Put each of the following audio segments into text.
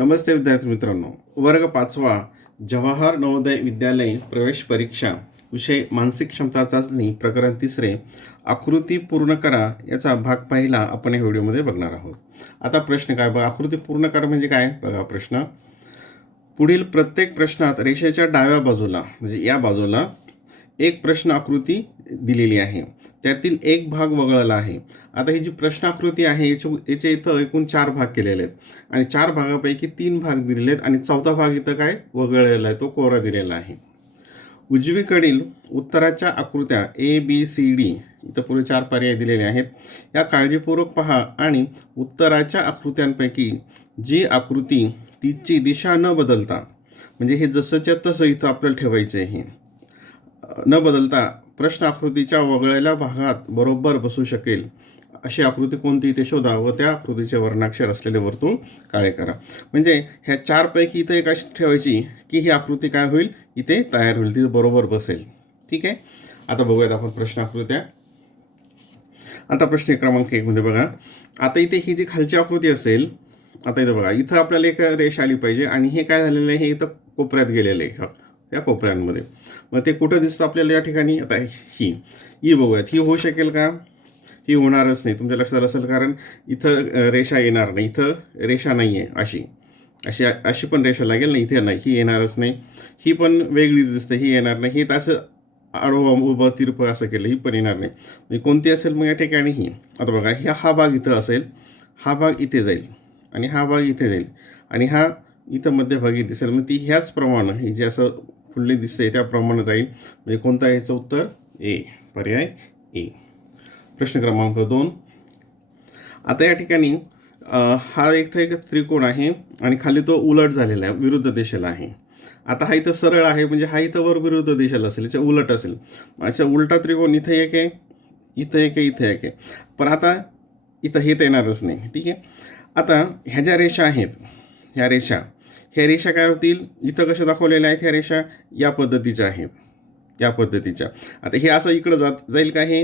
नमस्ते विद्यार्थी मित्रांनो. वर्ग 5वा जवाहर नवोदय विद्यालय प्रवेश परीक्षा विषय मानसिक क्षमता चाचणी प्रकरण 3 आकृती पूर्ण करा याचा भाग पहिला आपण या व्हिडिओमध्ये बघणार आहोत. आता प्रश्न काय बघा, आकृती पूर्ण करा म्हणजे काय बघा. प्रश्न, पुढील प्रत्येक प्रश्नात रेषेच्या डाव्या बाजूला म्हणजे या बाजूला एक प्रश्न आकृती दिलेली आहे, त्यातील एक भाग वगळला आहे. आता ही जी प्रश्न आकृती आहे याचे इथं एकूण 4 भाग केलेले आहेत आणि 4 भागापैकी 3 भाग दिलेले आहेत आणि चौथा भाग इथं काय वगळलेला आहे, तो कोरा दिलेला आहे. उजवीकडील उत्तराच्या आकृत्या ABCD इथं पुढे 4 पर्याय दिलेले आहेत. या काळजीपूर्वक पहा आणि उत्तराच्या आकृत्यांपैकी जी आकृती तिची दिशा न बदलता, म्हणजे हे जसंच्या तसं इथं आपल्याला ठेवायचं आहे, न बदलता प्रश्न आकृतीच्या वगळलेल्या भागात बरोबर बसू शकेल अशी आकृती कोणती ते शोधा व त्या आकृतीचे वर्णाक्षर असलेले वर्तुळ काळे करा. म्हणजे ह्या 4 पैकी इथं एक अशी ठेवायची की ही आकृती काय होईल, इथे तयार होईल, तिथे बरोबर बसेल. ठीक आहे. आता बघूयात आपण प्रश्न आकृत्या. आता प्रश्न क्रमांक 1 मध्ये बघा, आता इथे ही जी खालची आकृती असेल, आता इथं बघा, इथं आपल्याला एक रेष आली पाहिजे आणि हे काय झालेलं आहे, हे इथं कोपऱ्यात गेलेलं आहे, या कोपऱ्यांमध्ये. मग ते कुठं दिसतं आपल्याला या ठिकाणी. आता ही बघूयात, ही होऊ शकेल का, ही होणारच नाही. तुमच्या लक्षात असेल, कारण इथं रेषा येणार नाही, इथं रेषा नाही आहे, अशी अशी अशी पण रेषा लागेल ना, इथे नाही, ही येणारच नाही. ही पण वेगळीच दिसते, ही येणार नाही. ही तसं आडवं उभं तिरपं असं केलं, ही पण येणार नाही. म्हणजे कोणती असेल मग या ठिकाणी ही. आता बघा, हा भाग इथं असेल, हा भाग इथे जाईल आणि हा भाग इथे जाईल आणि हा इथं मध्यभागी दिसेल. मग ती ह्याच प्रमाणे ही जे असं फुल्ली दिसते त्याप्रमाणे जाईल. म्हणजे कोणतं आहे याचं उत्तर? ए, पर्याय ए. प्रश्न क्रमांक 2. आता या ठिकाणी हा एक त्रिकोण आहे आणि खाली तो उलट झालेला आहे, विरुद्ध दिशेला आहे. आता हा इथं सरळ आहे, म्हणजे हा इथं वर विरुद्ध दिशेला असेल, याच्या उलट असेल. अशा उलटा त्रिकोण इथं एक आहे, इथं एक आहे, इथं एक आहे. पण आता इथं हे तर येणारच नाही. ठीक आहे. आता ह्या ज्या रेषा आहेत, ह्या रेषा काय होतील, इथं कशा दाखवलेल्या आहेत, ह्या रेषा या पद्धतीच्या आहेत, या पद्धतीच्या. आता हे असं इकडं जाईल का, हे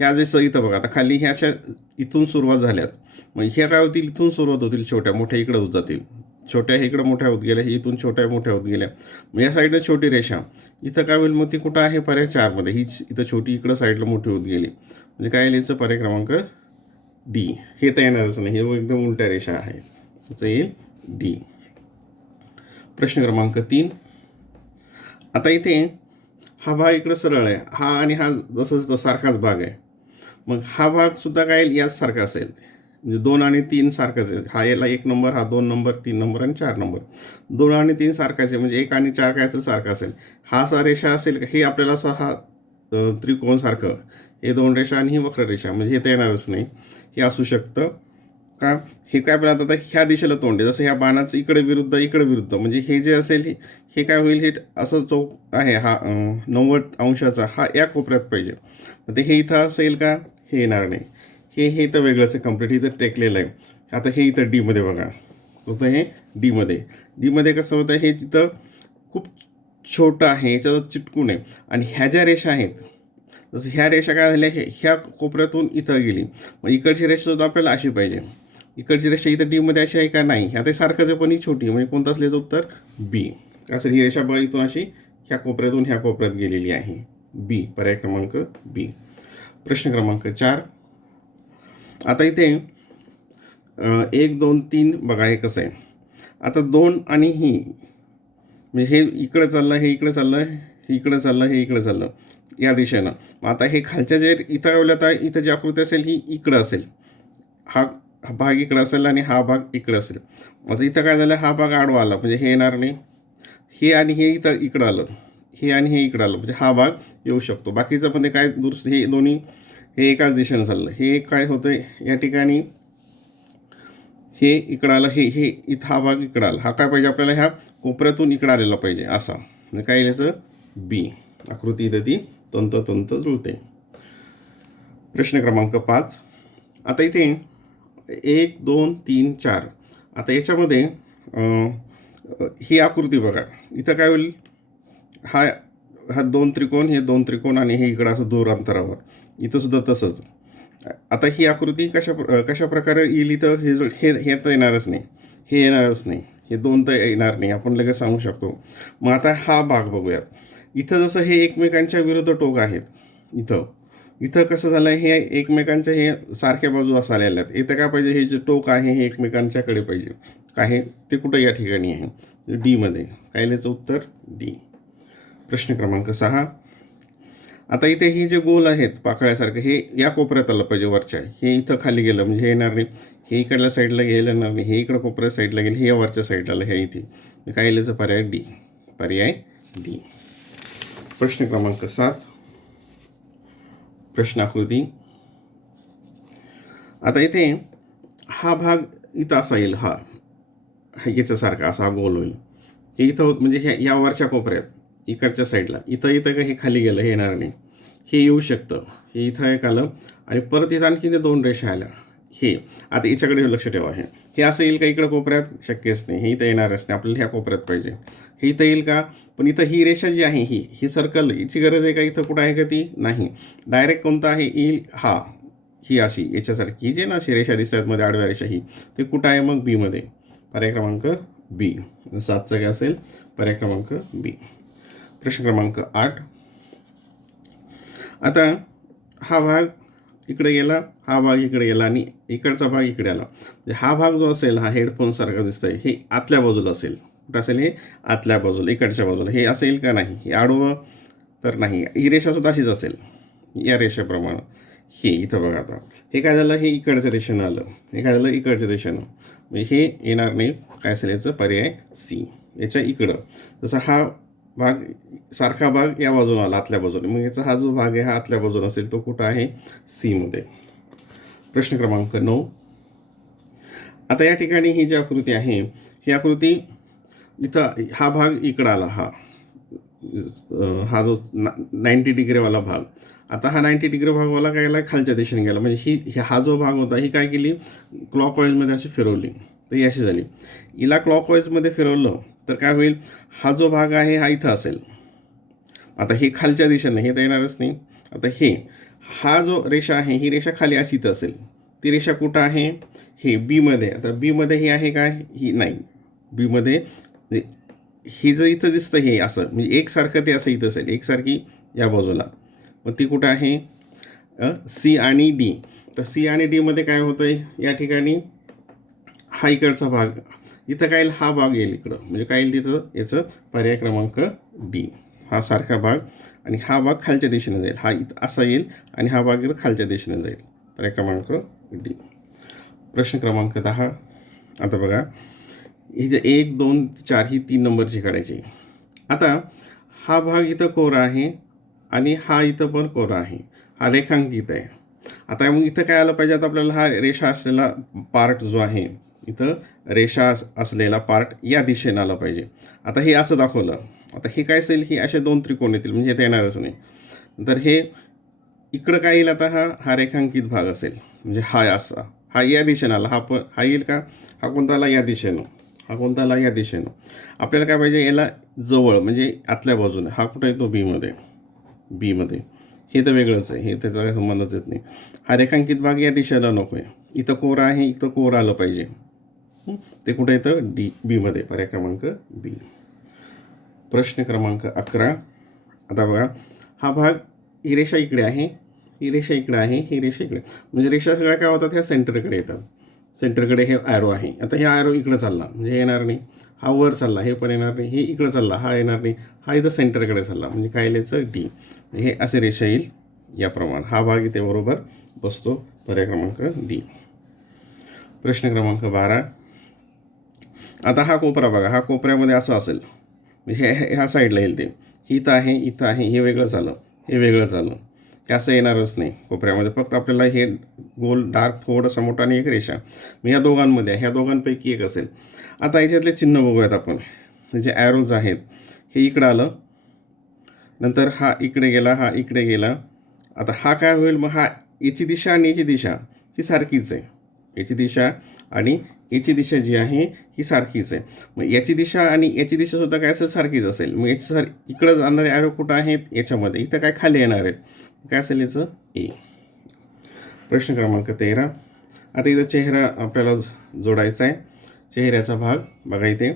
ह्या जसं इथं बघा, आता खाली ह्या अशा इथून सुरुवात झाल्यात, मग ह्या काय होतील, इथून सुरुवात होतील, छोट्या मोठ्या इकडं होत जातील, छोट्या हे इकडं मोठ्या होत गेल्या, ही इथून छोट्या मोठ्या होत गेल्या. मग या साईडला छोटी रेषा इथं काय होईल, मग ती कुठं आहे, पर्याय 4 मध्ये. ही इथं छोटी इकडं साईडला मोठी होत गेली, म्हणजे काय येईल याचं पर्याय क्रमांक डी. हे तर येणारच नाही, हे एकदम उलट्या रेषा आहे, त्याचं येईल डी. प्रश्न क्रमांक 3. आता इथे हा भाग इकडं सरळ आहे, हा आणि हा जसं सारखाच भाग आहे. मग हा भाग सुद्धा काय येईल, याच सारखा असेल, म्हणजे 2 आणि 3 सारखाच आहे. हा याला 1 नंबर, हा 2 नंबर, 3 नंबर आणि 4 नंबर. 2 आणि 3 सारखाच आहे, म्हणजे 1 आणि 4 काय असेल, सारखा असेल. हा असा रेषा असेल का, हे आपल्याला असं हा त्रिकोण सारखं, हे 2 रेषा आणि ही वक्र रेषा, म्हणजे हे तर येणारच नाही. हे असू शकतं का, हे काय आपल्याला आता ह्या दिशेला तोंड आहे, जसं ह्या बाणाचं इकडे विरुद्ध, म्हणजे हे जे असेल हे काय होईल, हे असं चौक आहे, हा 90 अंशाचा, हा या कोपऱ्यात पाहिजे. मग ते हे इथं असेल का, हे येणार नाही. हे तर वेगळंच आहे, कम्प्लीट इथं टेकलेलं आहे. आता हे इथं डीमध्ये बघा, होतं हे डीमध्ये कसं होतं, हे तिथं खूप छोटं आहे, याच्यात चिटकून आहे. आणि ह्या ज्या रेषा आहेत, जसं ह्या रेषा काय झाल्या, ह्या कोपऱ्यातून इथं गेली, मग इकडची रेषा सुद्धा आपल्याला अशी पाहिजे. इकडची रेषा इथं डीमध्ये अशी आहे का, नाही. ह्या ते सारखंच आहे पण ही छोटी, म्हणजे कोणतं असल्याचं उत्तर बी असेल. ही रेषा बघा इथून अशी ह्या कोपऱ्यातून ह्या कोपऱ्यात गेलेली आहे, बी, पर्याय क्रमांक बी. प्रश्न क्रमांक 4. आता इथे 1 2 3 बघा, हे कसं आहे. आता 2 आणि ही, म्हणजे हे इकडं चाललं, हे इकडं चाललं, हे इकडं चाललं, हे इकडं चाललं, या दिशेनं. मग आता हे खालच्या जे इथं लावलं, आता इथं जी आकृती असेल ही इकडं असेल, हा भाग इकडं असेल आणि हा भाग इकडं असेल. आता इथं काय झालं, हा भाग आडवा आला, म्हणजे हे येणार नाही. हे आणि हे इथं इकडं आलं, हे आणि हे इकडं आलं, म्हणजे हा भाग येऊ शकतो. बाकीचं पण ते काय हे दोन्ही हे एकाच दिशेनं चाललं. हे काय होतं, या ठिकाणी हे इकडं आलं, हे इथं हा भाग इकडं आला, हा काय पाहिजे आपल्याला, ह्या कोपऱ्यातून इकडं आलेला पाहिजे असा, म्हणजे काय याचं बी. आकृती इथं ती तंतोतंत जुळते. प्रश्न क्रमांक 5. आता इथे 1 2 3 4. आता याच्यामध्ये ही आकृती बघा, इथं काय होईल, हा 2 त्रिकोण, हे 2 त्रिकोण आणि हे इकडं असं दूर अंतरावर, इथं सुद्धा तसंच. आता ही आकृती कशा प्रकारे येईल, इथं हे तर येणारच नाही. हे येणारच नाही, हे 2 तर येणार नाही, आपण लगेच सांगू शकतो. मग आता हा भाग बघूयात. इथं जसं हे एकमेकांच्या विरुद्ध टोक आहेत, इथं इथं कसं झालं आहे, हे एकमेकांच्या हे सारख्या बाजू असं आलेल्या आहेत. इथं काय पाहिजे, हे जे टोक आहे हे एकमेकांच्याकडे पाहिजे. काय आहे ते, कुठं या ठिकाणी आहे डीमध्ये. काय लिहायचं उत्तर डी. प्रश्न क्रमांक 6. आता इथे ही जे गोल आहेत पाकळ्यासारखं, हे या कोपऱ्यात आलं पाहिजे वरच्या. हे इथं खाली गेलं म्हणजे हे येणार नाही. हे इकडल्या साईडला गेलं येणार नाही. हे इकडं कोपऱ्या साईडला गेलं, हे वरच्या साईडला आलं, हे इथे. काय लिहायचं, पर्याय डी. पर्याय डी. प्रश्न क्रमांक 7. प्रश्नाकृती. आता इथे हा भाग इथं असा येईल, हा याच्यासारखा असा गोल होईल. हे इथं म्हणजे ह्या या वरच्या कोपऱ्यात इकडच्या साईडला इथं इथं का हे खाली गेलं, हे येणार नाही. हे येऊ शकतं, हे इथं एक आलं आणि परत इथं आणखी 2 रेषा आल्या. हे आता याच्याकडे लक्ष ठेवा. हे असं येईल का इकडं कोपऱ्यात, शक्यच नाही. हे इथं येणारच नाही, आपल्याला ह्या कोपऱ्यात पाहिजे. हे इथं येईल का, पण इथं ही रेषा जी आहे ही सर्कल, हिची गरज आहे का इथं, कुठं आहे का ती, नाही. डायरेक्ट कोणता आहे येईल, हा ही अशी याच्यासारखी जी ना अशी रेषा दिसतात मध्ये आडव्या रेषा, ही ते कुठं आहे मग बीमध्ये. पर्याय क्रमांक बी. 7चं काय असेल, पर्याय क्रमांक बी. प्रश्न क्रमांक 8. आता हा भाग इकडे गेला, हा भाग इकडे गेला आणि इकडचा भाग इकडे आला. म्हणजे हा भाग जो असेल, हा हेडफोनसारखा दिसतंय, हे आतल्या बाजूला असेल. कुठं असेल, हे आतल्या बाजूला, इकडच्या बाजूला. हे असेल का नाही, हे आडवं तर नाही. ही रेषासुद्धा अशीच असेल या रेषेप्रमाणे. हे इथं बघा, आता हे काय झालं, हे इकडच्या दिशेनं आलं, हे काय झालं इकडच्या दिशेनं. म्हणजे हे येणार नाही. काय असेल याचं, पर्याय सी. याच्या इकडं जसं हा भाग सारखा भाग या बाजूला आला आतल्या बाजूने, मग याचा हा जो भाग आहे हा आतल्या बाजूला असेल, तो कुठं आहे, सीमध्ये. प्रश्न क्रमांक 9. आता या ठिकाणी ही जी आकृती आहे, ही आकृती इथं हा भाग इकडं आला, हा जो 90 डिग्रीवाला भाग. आता हा 90 डिग्री भागवाला काय गेला, खालच्या दिशेने गेला. म्हणजे हा जो भाग होता, ही काय केली, क्लॉकवाईजमध्ये अशी फिरवली, तर ही अशी झाली. हिला क्लॉकवाईजमध्ये फिरवलं तर काय होईल, हा जो भाग आहे हा इथं असेल. आता हे खालच्या दिशेने, हे तर येणारच नाही. आता हा जो रेषा आहे, ही रेषा खाली अशी इथं असेल. ती रेषा कुठं आहे, हे बीमध्ये. आता बीमध्ये हे आहे काय, ही नाही. बीमध्ये हे जर इथं दिसतं, हे असं म्हणजे एकसारखं ते असं इथं असेल, एकसारखी या बाजूला. मग ती कुठं आहे, सी आणि डी. तर सी आणि डीमध्ये काय होतं आहे, या ठिकाणी हा इकडचा भाग इथं काय येईल, हा भाग येईल इकडं. म्हणजे काय येईल तिथं, याचं पर्याय क्रमांक डी. हा सारखा भाग आणि हा भाग खालच्या दिशेने जाईल, हा इथं असा येईल आणि हा भाग इथं खालच्या दिशेने जाईल. पर्याय क्रमांक डी. प्रश्न क्रमांक 10. आता बघा, ही जे 1, 2, 4 ही 3 नंबरची काढायची. आता हा भाग इथं कोरा आहे आणि हा इथं पण कोरा आहे, हा रेखांकित आहे. आता मग इथं काय आलं पाहिजे, आता आपल्याला हा रेषा असलेला पार्ट जो आहे, इथं रेषा असलेला पार्ट या दिशेनं आला पाहिजे. आता हे असं दाखवलं. आता हे काय असेल, ही असे 2 त्रिकोण येतील, म्हणजे हे येणारच नाही. तर हे इकडं काय येईल, आता हा रेखांकित भाग असेल, म्हणजे हा असा, हा या दिशेनं आला, हा येईल का, हा कोणता आला या दिशेनं, हा कोणता आला या दिशेनं. आपल्याला काय पाहिजे, याला जवळ म्हणजे आतल्या बाजूने. हा कुठं येतो, बीमध्ये. हे तर वेगळंच आहे, हे त्याचा काही संबंधच येत नाही. हा रेखांकित भाग या दिशेला नको आहे. इथं कोरा आहे, इथं कोरा आलं पाहिजे. ते कुठं येतं, बीमध्ये. पर्याय क्रमांक बी. प्रश्न क्रमांक 11. आता बघा, हा भाग, ही रेषा इकडे आहे, ही रेषा इकडे आहे, ही रेषा इकडे. म्हणजे रेषा सगळ्या काय होतात, ह्या सेंटरकडे येतात. सेंटरकडे हे ॲरो आहे. आता हे ॲरो इकडं चालला म्हणजे हे येणार नाही. हा वर चालला, हे पण येणार नाही. हे इकडं चालला, हा येणार नाही. हा इथं सेंटरकडे चालला, म्हणजे काय लिहायचं, डी. हे असे रेषा येईल याप्रमाणे. हा भाग इथे बरोबर बसतो. पर्याय क्रमांक डी. प्रश्न क्रमांक 12. आता हा कोपरा बघा, हा कोपऱ्यामध्ये असं असेल, हे ह्या साईडला येईल. ते इथं आहे, इथं आहे, हे वेगळं झालं, हे वेगळं झालं. हे असं येणारच नाही कोपऱ्यामध्ये. फक्त आपल्याला हे गोल डार्क थोडंसं मोठा आणि एक रेषा, मग ह्या दोघांमध्ये, ह्या दोघांपैकी एक असेल. आता याच्यातले चिन्ह बघूयात आपण. जे ॲरोज आहेत, हे इकडं आलं, नंतर हा इकडे गेला, हा इकडे गेला. आता हा काय होईल, मग हा याची दिशा आणि याची दिशा ही सारखीच आहे. याची दिशा आणि याची दिशा जी आहे ही सारखीच आहे. मग याची दिशा आणि याची दिशासुद्धा काय असेल, सारखीच असेल. मग याची इकडं जाणारे ॲरो कुठं आहेत, याच्यामध्ये. इथं काय खाली येणार आहेत, काय असेल याचं, ए. प्रश्न क्रमांक 13. आता इथं चेहरा आपल्याला जोडायचा आहे. चेहऱ्याचा भाग बघा इथे.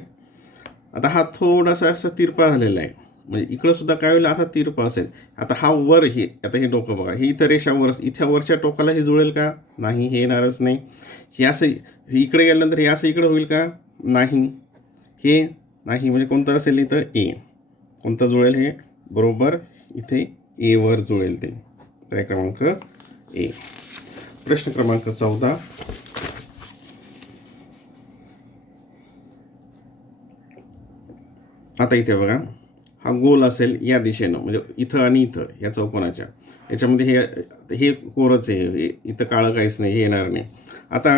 आता हा थोडासा असा तिरपा झालेला आहे, म्हणजे इकडं सुद्धा काय होईल, असा तिरपा असेल. आता हा वर हे, आता हे डोकं बघा, ही इथं रेषा वर, इथं वरच्या टोकाला हे जुळेल का? नाही, हे येणारच नाही. हे असं इकडे गेल्यानंतर हे असं इकडं होईल का? नाही, हे नाही. म्हणजे कोणतं असेल इथं? ए. कोणतं जुळेल हे? बरोबर इथे ए वर जुळेल ते. पर्याय क्रमांक ए. प्रश्न क्रमांक 14. आता इथे बघा, हा गोल असेल या दिशेनं, म्हणजे इथं आणि इथं या चौकोनाच्या याच्यामध्ये हे कोरच आहे, इथं काळं काहीच नाही, हे येणार नाही. आता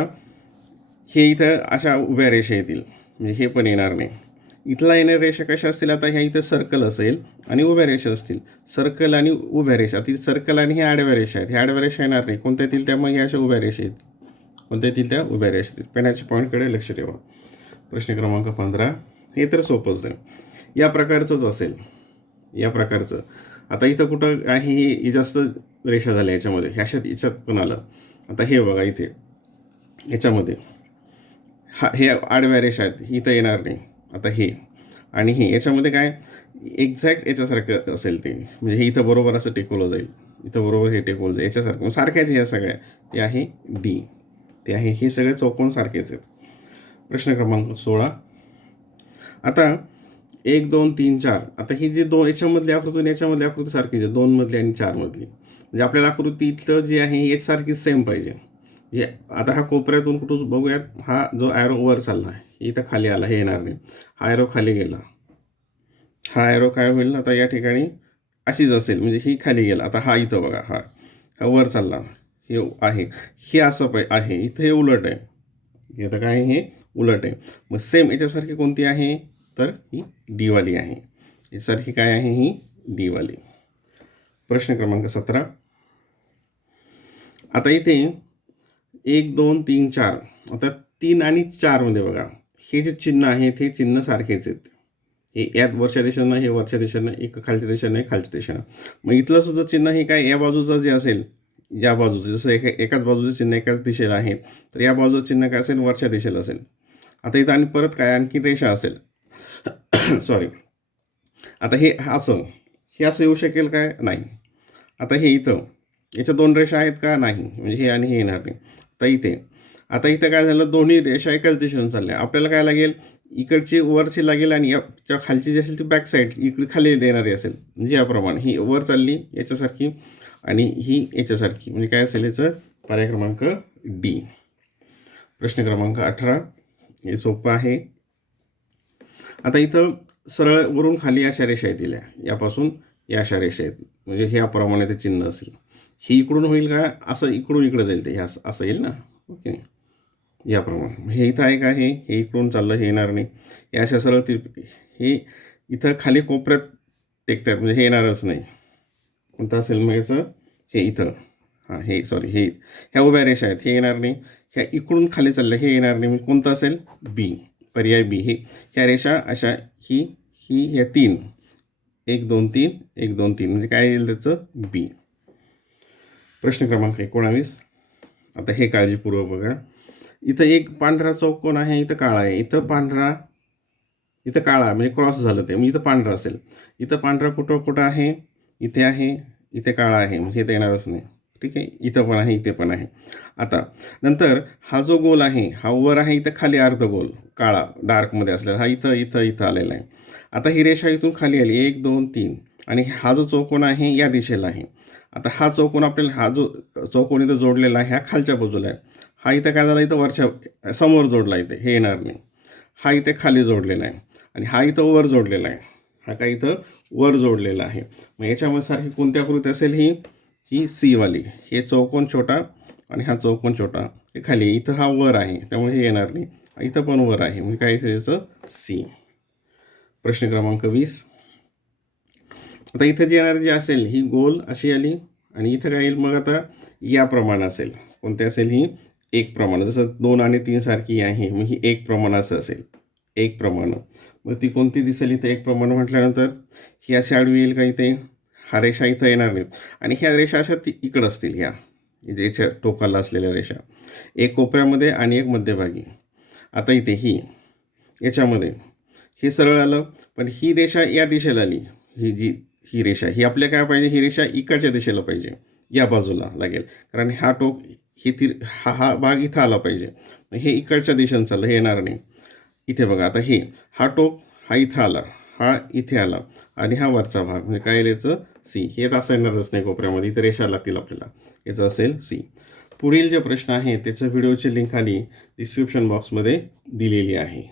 हे इथं अशा उभ्या रेषा येतील, म्हणजे हे पण येणार नाही. इथला येणाऱ्या रेषा कशा असतील? आता ह्या इथं सर्कल असेल आणि उभ्या रेषा असतील. सर्कल आणि उभ्या रेषा, ती सर्कल आणि ह्या आडव्या रेषा आहेत, ह्या आडव्या रेषा येणार नाही. कोणत्या येतील? त्यामुळे ह्या अशा उभ्या रेषा आहेत. कोणत्या येतील? त्या उभ्या रेषा येतील. पेनाच्या पॉईंटकडे लक्ष ठेवा. प्रश्न क्रमांक 15. हे तर सोपंच आहे, या प्रकारचंच असेल, या प्रकारचं. आता इथं कुठं आहे? ही जास्त रेषा झाल्या याच्यामध्ये, याच्यात पण आलं. आता हे बघा इथे याच्यामध्ये हे आडव्या रेषा आहेत, इथं येणार नाही. आता हे आणि हे याच्यामध्ये काय एक्झॅक्ट याच्यासारखं असेल ते, म्हणजे हे इथं बरोबर असं टेकवलं जाईल, इथं बरोबर हे टेकवलं जाईल, याच्यासारखं सारख्याच ह्या सगळ्या. ते आहे डी, ते आहे, हे सगळे चौकोन सारखेच आहेत. प्रश्न क्रमांक 16. आता 1 2 3 4, आता ही जी दोन याच्यामधली आकृती आणि याच्यामधली आकृती सारखीच आहे, 2 मधली आणि 4 मधली. म्हणजे आपल्याला आकृती इथलं जी आहे हे सारखी सेम पाहिजे. म्हणजे आता हा कोपऱ्यातून कुठून बघूयात, हा जो ॲरो वर चालला आहे इथं खाली आला, हे येणार नाही. हा ॲरो खाली गेला, हा ॲरो काय होईल? आता या ठिकाणी अशीच असेल, म्हणजे ही खाली गेला. आता हा इथं बघा, हा वर चालला, हे आहे, हे असं आहे, इथं हे उलट आहे. हे आता काय आहे? हे उलट आहे. मग सेम याच्यासारखी कोणती आहे? तर ही डीवाली आहे. याच्यासारखी काय आहे? ही डीवाली. प्रश्न क्रमांक 17. आता इथे 1 2 3 4, आता 3 आणि 4 मध्ये बघा, हे जे चिन्ह आहेत हे चिन्ह सारखेच आहेत. हे यात वरच्या दिशेनं, हे वरच्या दिशेनं, एक खालच्या दिशेनं, एक खालच्या दिशेनं. मग इथलं सुद्धा चिन्ह हे काय, या बाजूचं जे असेल, या बाजूचं, जसं एकाच बाजूचं चिन्ह एकाच दिशेला आहे, तर या बाजूचं चिन्ह काय असेल? वरच्या दिशेला असेल. आता इथं आणि परत काय, आणखी रेषा असेल. सॉरी, आता हे असं, हे असं येऊ शकेल काय? नाही. आता हे इथं याच्या 2 रेषा आहेत का? नाही, म्हणजे हे आणि हे येणार नाही. आता इथं काय झालं? दोन्ही रेषा एकाच दिशेने चालल्या. आपल्याला काय लागेल? इकडची वरची लागेल आणि याच्या खालची जी असेल ती बॅक साईड इकडे खाली देणारी असेल, म्हणजे याप्रमाणे ही वर चालली याच्यासारखी आणि ही याच्यासारखी, म्हणजे काय असेल याचं? पर्याय क्रमांक डी. प्रश्न क्रमांक 18. हे सोपं आहे. आता इथं सरळ वरून खाली अशा रेषा येतील, यापासून या अशा रेषा आहेत, म्हणजे ह्याप्रमाणे ते चिन्ह असेल. ही इकडून होईल का? असं इकडून इकडं जाईल ते, हे असं येईल ना. ओके, याप्रमाणे. हे इथं आहे का? हे इकडून चाललं, हे येणार नाही. हे अशा सरळ हे इथं खाली कोपऱ्यात टेकतात, म्हणजे हे येणारच नाही. कोणतं असेल मग याचं? हे इथं, हां, हे सॉरी, हे ह्या उभ्या रेषा आहेत, हे येणार नाही. ह्या इकडून खाली चाललं, हे येणार नाही. म्हणजे कोणतं असेल? बी, पर्याय बी. ह्या रेषा अशा, ही ह्या 3, 1 2 3, 1 2 3, म्हणजे काय येईल त्याचं? बी. प्रश्न क्रमांक 19. आता हे काळजीपूर्वक बघा. इथं एक पांढरा चौकोन आहे, इथं काळा आहे, इथं पांढरा, इथं काळा, म्हणजे क्रॉस झालं ते, म्हणजे इथं पांढरा असेल. इथं पांढरा कुठं आहे? इथे आहे, इथे काळा आहे, म्हणजे इथं येणारच नाही. ठीक आहे, इथं पण आहे, इथे पण आहे. आता नंतर हा जो गोल आहे हा वर आहे, इथं खाली अर्ध गोल काळा डार्कमध्ये असलेला, हा इथं इथं इथं आलेला आहे. आता ही रेषा इथून खाली आली, 1 2 3, आणि हा जो चौकोन आहे या दिशेला आहे. आता हा चौकोन आपल्याला, हा जो चौकोन इथं जोडलेला आहे ह्या खालच्या बाजूला आहे. हा इथं काय झाला? इथं वरच्या समोर जोडला, इथे हे येणार नाही. हा इथे खाली जोडलेला आहे आणि हा इथं वर जोडलेला आहे. हा काय इथं वर जोडलेला आहे. मग याच्यामध्ये सारखी कोणती आकृती असेल? ही सीवाली. हे चौकोन छोटा आणि हा चौकोन छोटा, हे खाली, इथं हा वर आहे त्यामुळे हे येणार नाही. इथं पण वर आहे, म्हणजे काय याचं? सी. प्रश्न क्रमांक 20. आता इथं जी येणारी जी असेल ही गोल अशी आली आणि इथं काय येईल? मग आता याप्रमाणे असेल. कोणते असेल? ही एक प्रमाण. जसं 2 आणि 3 सारखी आहे, मग ही एक प्रमाण असं असेल, एक प्रमाण. मग ती कोणती दिसेल इथं एक प्रमाण म्हटल्यानंतर? ही अशी आडवी येईल का इथे? हा रेषा इथं येणार नाहीत आणि ह्या रेषा अशा इकडं असतील, ह्या ज्याच्या टोकाला असलेल्या रेषा, एक कोपऱ्यामध्ये आणि एक मध्यभागी. आता इथे ही याच्यामध्ये हे सरळ आलं, पण ही रेषा या दिशेला आली. ही रेषा ही आपल्या काय पाहिजे, ही रेषा इकडच्या दिशेला पाहिजे, या बाजूला लागेल, कारण हा टोक हा भाग इथं आला पाहिजे. हे इकडच्या दिशेनं चाललं, हे येणार नाही. इथे बघा आता हा टोक हा इथं आला, हा इथे आला, आणि हा वरचा भाग म्हणजे काय याचं सी. हे तर असं येणारच नाही कोपऱ्यामध्ये, इथे रेषा लागतील आपल्याला, याचं असेल सी. पुढील जे प्रश्न आहे त्याचं व्हिडिओची लिंक खाली डिस्क्रिप्शन बॉक्समध्ये दिलेली आहे.